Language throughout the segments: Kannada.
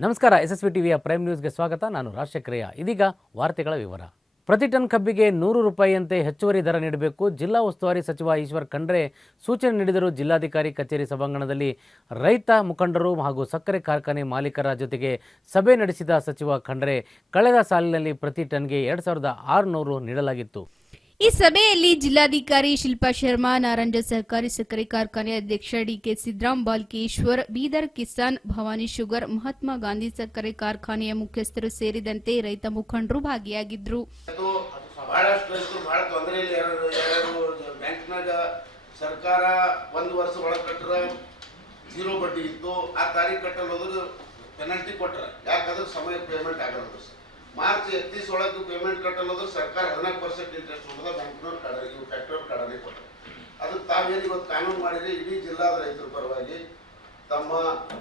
ನಮಸ್ಕಾರ ಎಸ್ ಎಸ್ ವಿ ಟಿವಿಯ ಪ್ರೈಮ್ ನ್ಯೂಸ್ಗೆ ಸ್ವಾಗತ. ನಾನು ರಾಜಶೇಖರಯ್ಯ ಇದೀಗ ವಾರ್ತೆಗಳ ವಿವರ. ಪ್ರತಿ ಟನ್ ಕಬ್ಬಿಗೆ ನೂರು ರೂಪಾಯಿಯಂತೆ ಹೆಚ್ಚುವರಿ ದರ ನೀಡಬೇಕು. ಜಿಲ್ಲಾ ಉಸ್ತುವಾರಿ ಸಚಿವ ಈಶ್ವರ್ ಖಂಡ್ರೆ ಸೂಚನೆ ನೀಡಿದರು. ಜಿಲ್ಲಾಧಿಕಾರಿ ಕಚೇರಿ ಸಭಾಂಗಣದಲ್ಲಿ ರೈತ ಮುಖಂಡರು ಹಾಗೂ ಸಕ್ಕರೆ ಕಾರ್ಖಾನೆ ಮಾಲೀಕರ ಜೊತೆಗೆ ಸಭೆ ನಡೆಸಿದ ಸಚಿವ ಖಂಡ್ರೆ, ಕಳೆದ ಸಾಲಿನಲ್ಲಿ ಪ್ರತಿ ಟನ್ಗೆ ಎರಡು ಸಾವಿರದ ಆರುನೂರು ನೀಡಲಾಗಿತ್ತು. ಈ ಸಭೆಯಲ್ಲಿ ಜಿಲ್ಲಾಧಿಕಾರಿ ಶಿಲ್ಪಾ ಶರ್ಮಾ ನಾರಂಜ ಸಹಕಾರಿ ಸಕ್ಕರೆ ಕಾರ್ಖಾನೆ ಅಧ್ಯಕ್ಷ ಡಿಕೆ ಸಿದ್ದರಾಮ್ ಬಾಲ್ಕೇಶ್ವರ್, ಬೀದರ್ ಕಿಸಾನ್ ಭವಾನಿ ಶುಗರ್, ಮಹಾತ್ಮ ಗಾಂಧಿ ಸಕ್ಕರೆ ಕಾರ್ಖಾನೆಯ ಮುಖ್ಯಸ್ಥರು ಸೇರಿದಂತೆ ರೈತ ಮುಖಂಡರು ಭಾಗಿಯಾಗಿದ್ರು. ಸರ್ಕಾರ ಒಂದು ವರ್ಷ ಒಳಗೆ ಕಟ್ಟರ ಜೀರೋ ಬಡ್ಡಿ ಇತ್ತು. ಆ ತಾರೀಕು ಕಟ್ಟಲು ಹೋದ್ರೆ ಪೆನಲ್ಟಿ ಕೊಟ್ಟರೆ ಯಾಕಂದ್ರೆ ಸಮಯ ಪೇಮೆಂಟ್ ಆಗಲ್ಲ. ಮಾರ್ಚ್ ಎತ್ತೀಸ್ ಒಳಗೆ ಪೇಮೆಂಟ್ ಕಟ್ಟಲು ಹೋದ್ರೆ ಸರ್ಕಾರ ಹದಿನಾಲ್ಕು ಪರ್ಸೆಂಟ್ ಇಂಟ್ರೆಸ್ಟ್ ಹೋದ ಬ್ಯಾಂಕ್ನವ್ರು ಕಡ ಇವು ಫ್ಯಾಕ್ಟರ್ ಕಡನೆ ಕೊಟ್ಟರು ಅದಕ್ಕೆ ತಾವೇನು ಇವತ್ತು ಕಾನೂನು ಮಾಡಿದ್ರೆ ಇಡೀ ಜಿಲ್ಲಾದ ರೈತರ ಪರವಾಗಿ ತಮ್ಮ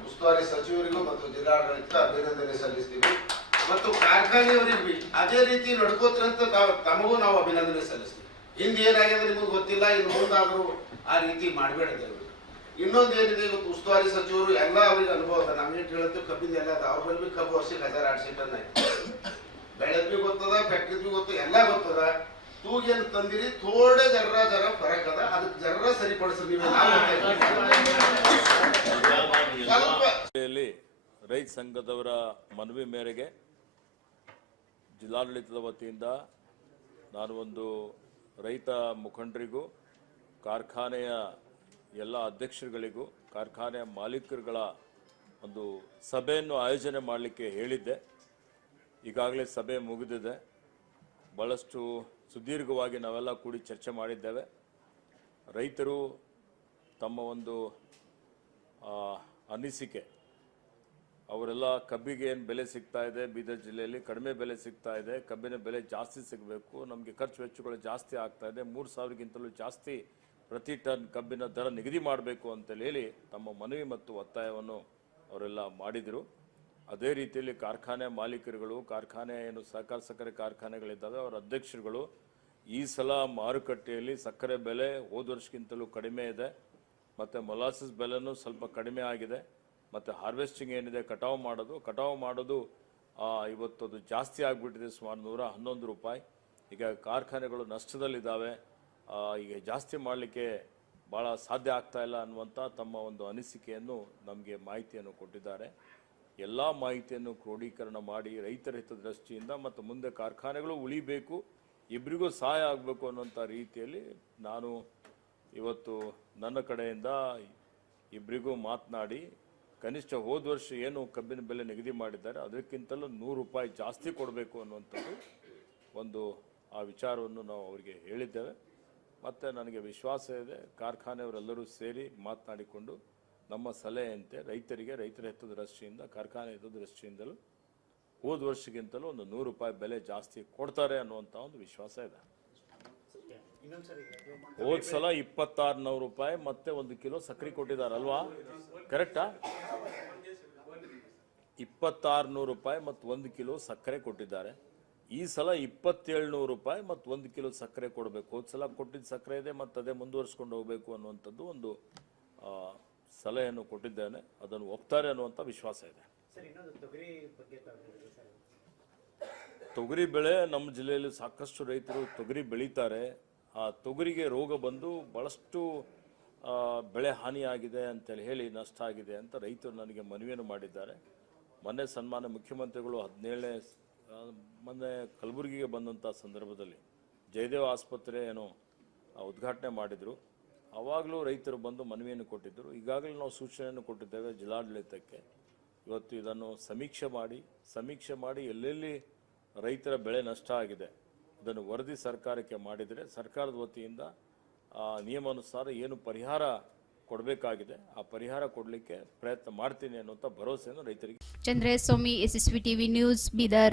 ಉಸ್ತುವಾರಿ ಸಚಿವರಿಗೂ ಮತ್ತು ಜಿಲ್ಲಾಡಳಿತ ಅಭಿನಂದನೆ ಸಲ್ಲಿಸ್ತೀವಿ. ಮತ್ತು ಕಾರ್ಖಾನೆಯವರಿಗೂ ಅದೇ ರೀತಿ ನಡ್ಕೋತ್ರಂತ ತಮಗೂ ನಾವು ಅಭಿನಂದನೆ ಸಲ್ಲಿಸ್ತೀವಿ. ಹಿಂದೆ ಏನಾಗಿದೆ ನಿಮಗೆ ಗೊತ್ತಿಲ್ಲ, ಇನ್ನು ಮುಂದಾದರೂ ಆ ರೀತಿ ಮಾಡಬೇಡ ದಯವಿಟ್ಟು ಇನ್ನೊಂದು ಏನಿದೆ, ಇವತ್ತು ಉಸ್ತುವಾರಿ ಸಚಿವರು ಎಲ್ಲ ಅವ್ರಿಗೆ ಅನುಭವ ಅದ. ನಮ್ಗೆ ಹೇಳುತ್ತೆ, ಕಬ್ಬಿಂದ ಎಲ್ಲ ಅದ. ಅವ್ರ ಬಿ ಕಬ್ಬು ವರ್ಷಕ್ಕೆ ಹಜಾರ್ ಆಡ್ಸಿಟ್ಟನ್ನ ಬೆಳೆದ್ ಬಿ ಗೊತ್ತದ ಫ್ಯಾಕ್ಟ್ರಿ ಬಿ ಗೊತ್ತು, ಎಲ್ಲ ಗೊತ್ತದ. ತೂಗೇನು ತಂದಿರಿ, ಥೋಡೆ ಜರ್ರ ಜರ ಫರಕ್ ಅದ ಅದಕ್ಕೆ ಜರ್ರ ಸರಿಪಡಿಸ್ರಿ ನೀವು. ರೈತ ಸಂಘದವರ ಮನವಿ ಮೇರೆಗೆ ಜಿಲ್ಲಾಡಳಿತದ ವತಿಯಿಂದ ನಾನು ಒಂದು ರೈತ ಮುಖಂಡರಿಗೂ, ಕಾರ್ಖಾನೆಯ ಎಲ್ಲ ಅಧ್ಯಕ್ಷರುಗಳಿಗೂ ಕಾರ್ಖಾನೆಯ ಮಾಲೀಕರುಗಳ ಒಂದು ಸಭೆಯನ್ನು ಆಯೋಜನೆ ಮಾಡಲಿಕ್ಕೆ ಹೇಳಿದ್ದೆ. ಈಗಾಗಲೇ ಸಭೆ ಮುಗಿದಿದೆ. ಭಾಳಷ್ಟು ಸುದೀರ್ಘವಾಗಿ ನಾವೆಲ್ಲ ಕೂಡಿ ಚರ್ಚೆ ಮಾಡಿದ್ದೇವೆ. ರೈತರು ತಮ್ಮ ಒಂದು ಅನಿಸಿಕೆ, ಅವರೆಲ್ಲ ಕಬ್ಬಿಗೆ ಏನು ಬೆಲೆ ಸಿಗ್ತಾ ಇದೆ, ಬೀದರ್ ಜಿಲ್ಲೆಯಲ್ಲಿ ಕಡಿಮೆ ಬೆಲೆ ಸಿಗ್ತಾ ಇದೆ, ಕಬ್ಬಿನ ಬೆಲೆ ಜಾಸ್ತಿ ಸಿಗಬೇಕು, ನಮಗೆ ಖರ್ಚು ವೆಚ್ಚಗಳು ಜಾಸ್ತಿ ಆಗ್ತಾ ಇದೆ, ಮೂರು ಸಾವಿರಕ್ಕಿಂತಲೂ ಜಾಸ್ತಿ ಪ್ರತಿ ಟನ್ ಕಬ್ಬಿನ ದರ ನಿಗದಿ ಮಾಡಬೇಕು ಅಂತೇಳಿ ಹೇಳಿ ತಮ್ಮ ಮನವಿ ಮತ್ತು ಒತ್ತಾಯವನ್ನು ಅವರೆಲ್ಲ ಮಾಡಿದರು. ಅದೇ ರೀತಿಯಲ್ಲಿ ಕಾರ್ಖಾನೆ ಮಾಲೀಕರುಗಳು ಕಾರ್ಖಾನೆ ಏನು ಸಹಕಾರ ಸಕ್ಕರೆ ಕಾರ್ಖಾನೆಗಳಿದ್ದಾವೆ, ಅವರ ಅಧ್ಯಕ್ಷರುಗಳು ಈ ಸಲ ಮಾರುಕಟ್ಟೆಯಲ್ಲಿ ಸಕ್ಕರೆ ಬೆಲೆ ಹೋದ ವರ್ಷಕ್ಕಿಂತಲೂ ಕಡಿಮೆ ಇದೆ. ಮತ್ತು ಮೊಲಾಸಿಸ್ ಬೆಲೆನೂ ಸ್ವಲ್ಪ ಕಡಿಮೆ ಆಗಿದೆ. ಮತ್ತು ಹಾರ್ವೆಸ್ಟಿಂಗ್ ಏನಿದೆ, ಕಟಾವು ಮಾಡೋದು. ಕಟಾವು ಮಾಡೋದು ಇವತ್ತು ಅದು ಜಾಸ್ತಿ ಆಗಿಬಿಟ್ಟಿದೆ, ಸುಮಾರು ನೂರ ಹನ್ನೊಂದು ರೂಪಾಯಿ. ಈಗ ಕಾರ್ಖಾನೆಗಳು ನಷ್ಟದಲ್ಲಿದ್ದಾವೆ. ಈಗ ಜಾಸ್ತಿ ಮಾಡಲಿಕ್ಕೆ ಭಾಳ ಸಾಧ್ಯ ಆಗ್ತಾ ಇಲ್ಲ ಅನ್ನುವಂಥ ತಮ್ಮ ಒಂದು ಅನಿಸಿಕೆಯನ್ನು ನಮಗೆ ಮಾಹಿತಿಯನ್ನು ಕೊಟ್ಟಿದ್ದಾರೆ. ಎಲ್ಲ ಮಾಹಿತಿಯನ್ನು ಕ್ರೋಢೀಕರಣ ಮಾಡಿ ರೈತರ ಹಿತದೃಷ್ಟಿಯಿಂದ ಮತ್ತು ಮುಂದೆ ಕಾರ್ಖಾನೆಗಳು ಉಳಿಬೇಕು ಇಬ್ಬರಿಗೂ ಸಹಾಯ ಆಗಬೇಕು ಅನ್ನುವಂಥ ರೀತಿಯಲ್ಲಿ ನಾನು ಇವತ್ತು ನನ್ನ ಕಡೆಯಿಂದ ಇಬ್ಬರಿಗೂ ಮಾತನಾಡಿ, ಕನಿಷ್ಠ ಹೋದ ವರ್ಷ ಏನು ಕಬ್ಬಿನ ಬೆಲೆ ನಿಗದಿ ಮಾಡಿದ್ದಾರೆ, ಅದಕ್ಕಿಂತಲೂ ನೂರು ರೂಪಾಯಿ ಜಾಸ್ತಿ ಕೊಡಬೇಕು ಅನ್ನುವಂಥದ್ದು ಒಂದು ಆ ವಿಚಾರವನ್ನು ನಾವು ಅವರಿಗೆ ಹೇಳಿದ್ದೇವೆ. ಮತ್ತು ನನಗೆ ವಿಶ್ವಾಸ ಇದೆ, ಕಾರ್ಖಾನೆಯವರೆಲ್ಲರೂ ಸೇರಿ ಮಾತನಾಡಿಕೊಂಡು ನಮ್ಮ ಸಲಹೆಯಂತೆ ರೈತರಿಗೆ, ರೈತರ ಹೆತ್ತದ ದೃಷ್ಟಿಯಿಂದ, ಕಾರ್ಖಾನೆ ಹಿತದ ದೃಷ್ಟಿಯಿಂದಲೂ ಹೋದ ವರ್ಷಕ್ಕಿಂತಲೂ ಒಂದು ನೂರು ರೂಪಾಯಿ ಬೆಲೆ ಜಾಸ್ತಿ ಕೊಡ್ತಾರೆ ಅನ್ನುವಂಥ ಒಂದು ವಿಶ್ವಾಸ ಇದೆ. ಹೋದ ಸಲ ಇಪ್ಪತ್ತಾರು ನೂರು ರೂಪಾಯಿ ಮತ್ತೆ ಒಂದು ಕಿಲೋ ಸಕ್ಕರೆ ಕೊಟ್ಟಿದಾರಲ್ವಾ ಕರೆಕ್ಟಾ ಇಪ್ಪತ್ತಾರು ನೂರು ರೂಪಾಯಿ ಮತ್ತು ಒಂದು ಕಿಲೋ ಸಕ್ಕರೆ ಕೊಟ್ಟಿದ್ದಾರೆ. ಈ ಸಲ ಇಪ್ಪತ್ತೇಳು ನೂರು ರೂಪಾಯಿ ಮತ್ತು ಒಂದು ಕಿಲೋ ಸಕ್ಕರೆ ಕೊಡಬೇಕು. ಹೋದ ಸಲ ಕೊಟ್ಟಿದ್ದ ಸಕ್ಕರೆ ಇದೆ, ಮತ್ತು ಅದೇ ಮುಂದುವರಿಸ್ಕೊಂಡು ಹೋಗಬೇಕು ಅನ್ನುವಂಥದ್ದು ಒಂದು ಸಲಹೆಯನ್ನು ಕೊಟ್ಟಿದ್ದೇನೆ ಅದನ್ನು ಒಪ್ತಾರೆ ಅನ್ನುವಂಥ ವಿಶ್ವಾಸ ಇದೆ. ತೊಗರಿ ಬೆಳೆ ನಮ್ಮ ಜಿಲ್ಲೆಯಲ್ಲಿ ಸಾಕಷ್ಟು ರೈತರು ತೊಗರಿ ಬೆಳೀತಾರೆ. ಆ ತೊಗರಿಗೆ ರೋಗ ಬಂದು ಭಾಳಷ್ಟು ಬೆಳೆ ಹಾನಿಯಾಗಿದೆ ಅಂತೇಳಿ ಹೇಳಿ ನಷ್ಟ ಆಗಿದೆ ಅಂತ ರೈತರು ನನಗೆ ಮನವಿಯನ್ನು ಮಾಡಿದ್ದಾರೆ. ಮೊನ್ನೆ ಸನ್ಮಾನ್ಯ ಮುಖ್ಯಮಂತ್ರಿಗಳು ಹದಿನೇಳನೇ ಮೊನ್ನೆ ಕಲಬುರಗಿಗೆ ಬಂದಂಥ ಸಂದರ್ಭದಲ್ಲಿ ಜಯದೇವ ಆಸ್ಪತ್ರೆ ಏನು ಉದ್ಘಾಟನೆ ಮಾಡಿದರು. ಆವಾಗಲೂ ರೈತರು ಬಂದು ಮನವಿಯನ್ನು ಕೊಟ್ಟಿದ್ದರು. ಈಗಾಗಲೇ ನಾವು ಸೂಚನೆಯನ್ನು ಕೊಟ್ಟಿದ್ದೇವೆ ಜಿಲ್ಲಾಡಳಿತಕ್ಕೆ. ಇವತ್ತು ಇದನ್ನು ಸಮೀಕ್ಷೆ ಮಾಡಿ ಸಮೀಕ್ಷೆ ಮಾಡಿ ಎಲ್ಲೆಲ್ಲಿ ರೈತರ ಬೆಳೆ ನಷ್ಟ ಆಗಿದೆ, ಅದನ್ನು ವರದಿ ಸರ್ಕಾರಕ್ಕೆ ಮಾಡಿದರೆ ಸರ್ಕಾರದ ವತಿಯಿಂದ ನಿಯಮಾನುಸಾರ ಏನು ಪರಿಹಾರ ಕೊಡಬೇಕಾಗಿದೆ, ಆ ಪರಿಹಾರ ಕೊಡಲಿಕ್ಕೆ ಪ್ರಯತ್ನ ಮಾಡ್ತೀನಿ ಅನ್ನುವಂಥ ಭರವಸೆಯನ್ನು ರೈತರಿಗೆ. Chandraswamy, SSV TV news Bidar.